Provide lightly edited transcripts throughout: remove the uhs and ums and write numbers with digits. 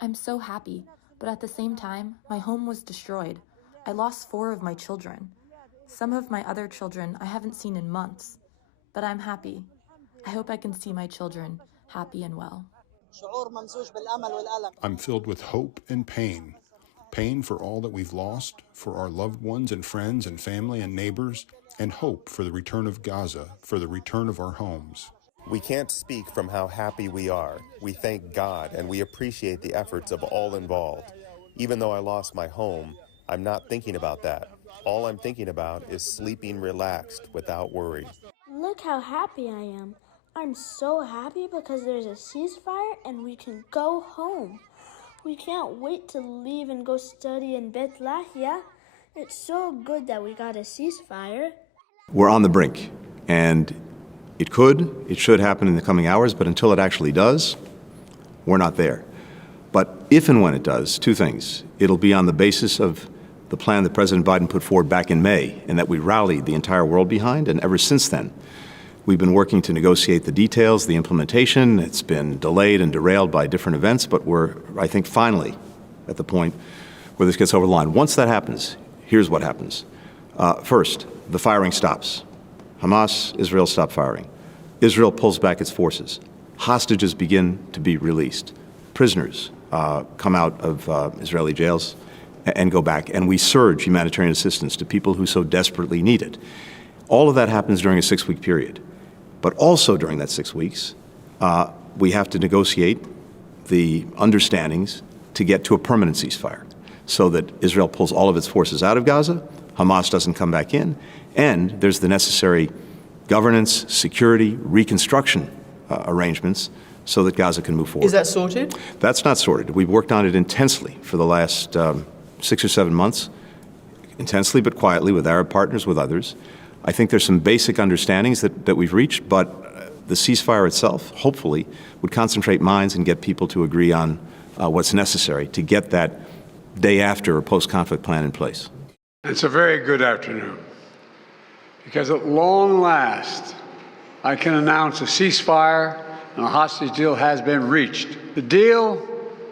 I'm so happy, but at the same time, my home was destroyed. I lost 4 of my children. Some of my other children I haven't seen in months, but I'm happy. I hope I can see my children happy and well. I'm filled with hope and pain. Pain for all that we've lost, for our loved ones and friends and family and neighbors, and hope for the return of Gaza, for the return of our homes. We can't speak from how happy we are. We thank God and we appreciate the efforts of all involved. Even though I lost my home, I'm not thinking about that. All I'm thinking about is sleeping relaxed without worry. Look how happy I am. I'm so happy because there's a ceasefire and we can go home. We can't wait to leave and go study in Beit Lahia. It's so good that we got a ceasefire. We're on the brink, and it should happen in the coming hours, but until it actually does, we're not there. But if and when it does, 2 things. It'll be on the basis of the plan that President Biden put forward back in May and that we rallied the entire world behind, and ever since then, we've been working to negotiate the details, the implementation. It's been delayed and derailed by different events, but we're, I think, finally at the point where this gets over the line. Once that happens, here's what happens. First, the firing stops. Hamas, Israel stop firing. Israel pulls back its forces. Hostages begin to be released. Prisoners come out of Israeli jails and go back. And we surge humanitarian assistance to people who so desperately need it. All of that happens during a 6-week period. But also during that 6 weeks, we have to negotiate the understandings to get to a permanent ceasefire so that Israel pulls all of its forces out of Gaza, Hamas doesn't come back in, and there's the necessary governance, security, reconstruction arrangements so that Gaza can move forward. Is that sorted? That's not sorted. We've worked on it intensely for the last 6 or 7 months, intensely but quietly with Arab partners, with others. I think there's some basic understandings that we've reached, but the ceasefire itself, hopefully, would concentrate minds and get people to agree on what's necessary to get that day after or post-conflict plan in place. It's a very good afternoon, because at long last, I can announce a ceasefire and a hostage deal has been reached. The deal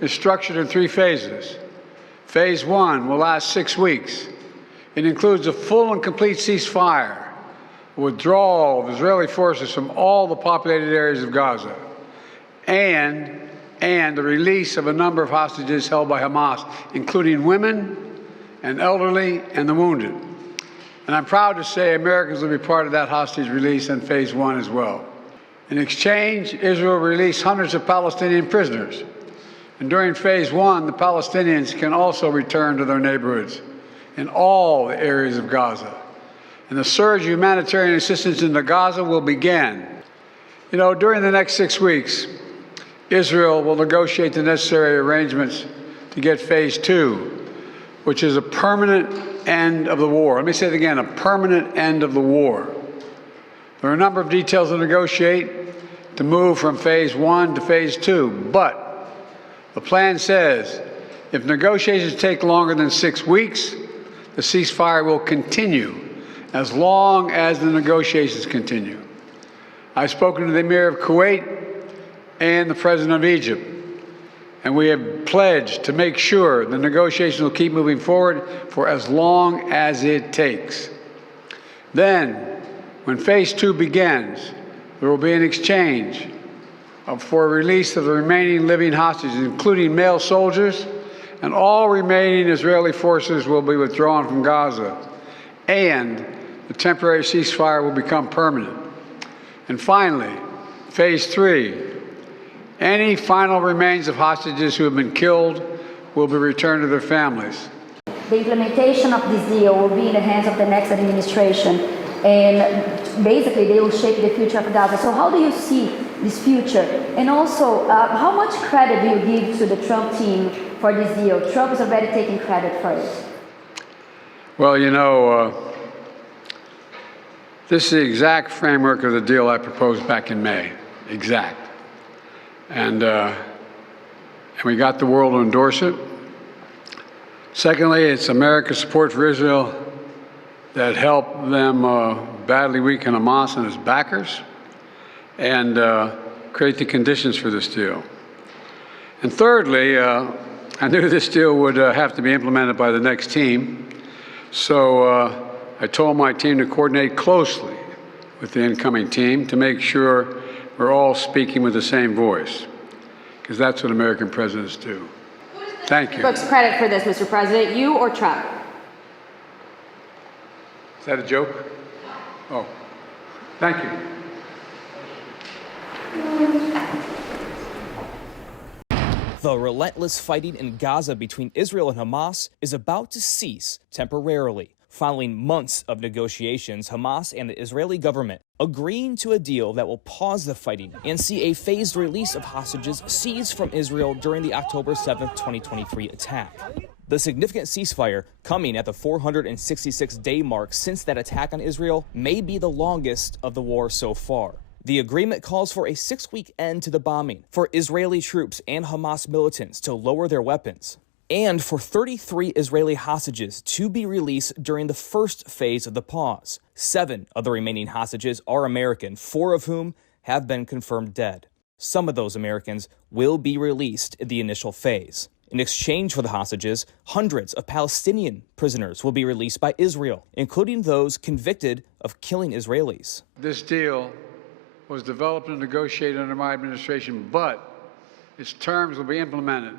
is structured in 3 phases. Phase 1 will last 6 weeks. It includes a full and complete ceasefire, withdrawal of Israeli forces from all the populated areas of Gaza, and the release of a number of hostages held by Hamas, including women and elderly and the wounded. And I'm proud to say Americans will be part of that hostage release in Phase 1 as well. In exchange, Israel released hundreds of Palestinian prisoners. And during Phase 1, the Palestinians can also return to their neighborhoods in all the areas of Gaza. And the surge of humanitarian assistance into Gaza will begin. You know, during the next 6 weeks, Israel will negotiate the necessary arrangements to get Phase 2, which is a permanent end of the war. Let me say it again, a permanent end of the war. There are a number of details to negotiate to move from Phase 1 to Phase 2, but the plan says if negotiations take longer than 6 weeks, the ceasefire will continue as long as the negotiations continue. I've spoken to the Emir of Kuwait and the President of Egypt, and we have pledged to make sure the negotiations will keep moving forward for as long as it takes. Then, when Phase 2 begins, there will be an exchange for release of the remaining living hostages, including male soldiers, and all remaining Israeli forces will be withdrawn from Gaza, and the temporary ceasefire will become permanent. And finally, Phase 3. Any final remains of hostages who have been killed will be returned to their families. The implementation of this deal will be in the hands of the next administration, and basically they will shape the future of Gaza. So how do you see this future? And also, how much credit do you give to the Trump team for this deal? Trump is already taking credit for it. Well, you know, this is the exact framework of the deal I proposed back in May. Exact. And we got the world to endorse it. Secondly, it's America's support for Israel that helped them badly weaken Hamas and its backers. And create the conditions for this deal. And thirdly, I knew this deal would have to be implemented by the next team, so I told my team to coordinate closely with the incoming team to make sure we're all speaking with the same voice, because that's what American presidents do. Thank you. Books credit for this, Mr. President, you or Trump? Is that a joke? Oh, thank you. The relentless fighting in Gaza between Israel and Hamas is about to cease temporarily. Following months of negotiations, Hamas and the Israeli government agreeing to a deal that will pause the fighting and see a phased release of hostages seized from Israel during the October 7, 2023 attack. The significant ceasefire, coming at the 466-day mark since that attack on Israel, may be the longest of the war so far. The agreement calls for a 6-week end to the bombing, for Israeli troops and Hamas militants to lower their weapons, and for 33 Israeli hostages to be released during the first phase of the pause. 7 of the remaining hostages are American, 4 of whom have been confirmed dead. Some of those Americans will be released in the initial phase. In exchange for the hostages, hundreds of Palestinian prisoners will be released by Israel, including those convicted of killing Israelis. This deal was developed and negotiated under my administration, but its terms will be implemented,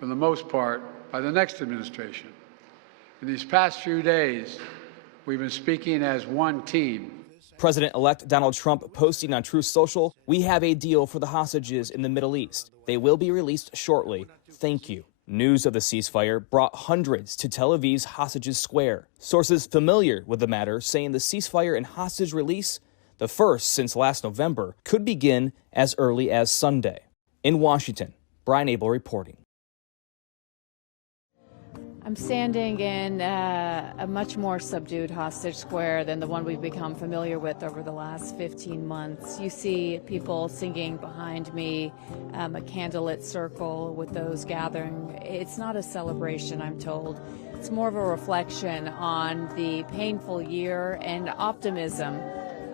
for the most part, by the next administration. In these past few days, we've been speaking as one team. President-elect Donald Trump posting on Truth Social, "We have a deal for the hostages in the Middle East. They will be released shortly. Thank you." News of the ceasefire brought hundreds to Tel Aviv's Hostages Square. Sources familiar with the matter saying the ceasefire and hostage release, the first since last November, could begin as early as Sunday. In Washington, Brian Abel reporting. I'm standing in a much more subdued hostage square than the one we've become familiar with over the last 15 months. You see people singing behind me, a candlelit circle with those gathering. It's not a celebration, I'm told. It's more of a reflection on the painful year and optimism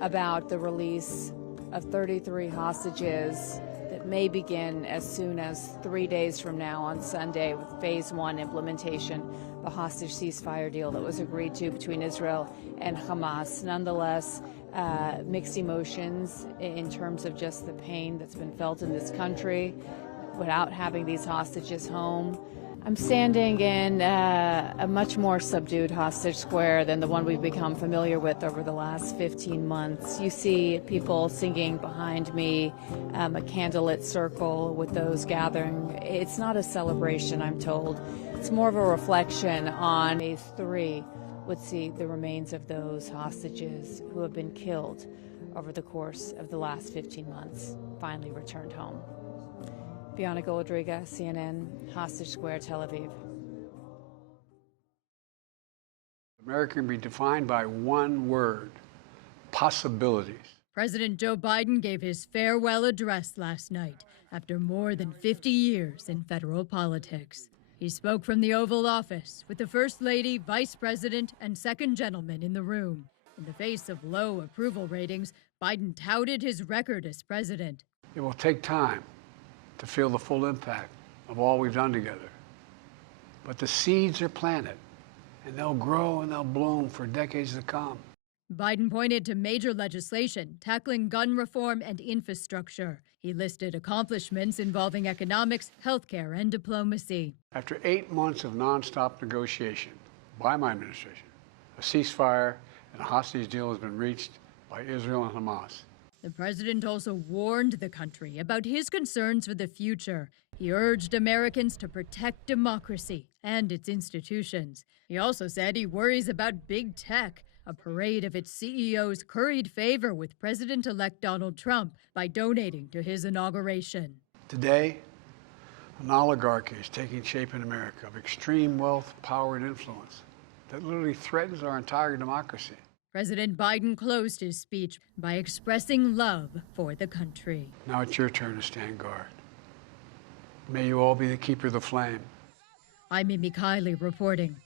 about the release of 33 hostages that may begin as soon as 3 days from now on Sunday with phase 1 implementation, the hostage ceasefire deal that was agreed to between Israel and Hamas. Nonetheless, mixed emotions in terms of just the pain that's been felt in this country without having these hostages home. I'm standing in a much more subdued hostage square than the one we've become familiar with over the last 15 months. You see people singing behind me, a candlelit circle with those gathering. It's not a celebration, I'm told. It's more of a reflection on phase 3 would see the remains of those hostages who have been killed over the course of the last 15 months finally returned home. Beaumont, CNN, Hostage Square, Tel Aviv. America can be defined by one word: possibilities. President Joe Biden gave his farewell address last night after more than 50 years in federal politics. He spoke from the Oval Office with the First Lady, Vice President, and Second Gentleman in the room. In the face of low approval ratings, Biden touted his record as president. It will take time to feel the full impact of all we've done together. But the seeds are planted, and they'll grow and they'll bloom for decades to come. Biden pointed to major legislation tackling gun reform and infrastructure. He listed accomplishments involving economics, healthcare, and diplomacy. After 8 months of nonstop negotiation by my administration, a ceasefire and a hostage deal has been reached by Israel and Hamas. The president also warned the country about his concerns for the future. He urged Americans to protect democracy and its institutions. He also said he worries about big tech. A parade of its CEOs curried favor with President-elect Donald Trump by donating to his inauguration. Today, an oligarchy is taking shape in America of extreme wealth, power, and influence that literally threatens our entire democracy. President Biden closed his speech by expressing love for the country. Now it's your turn to stand guard. May you all be the keeper of the flame. I'm Mimi Kiley reporting.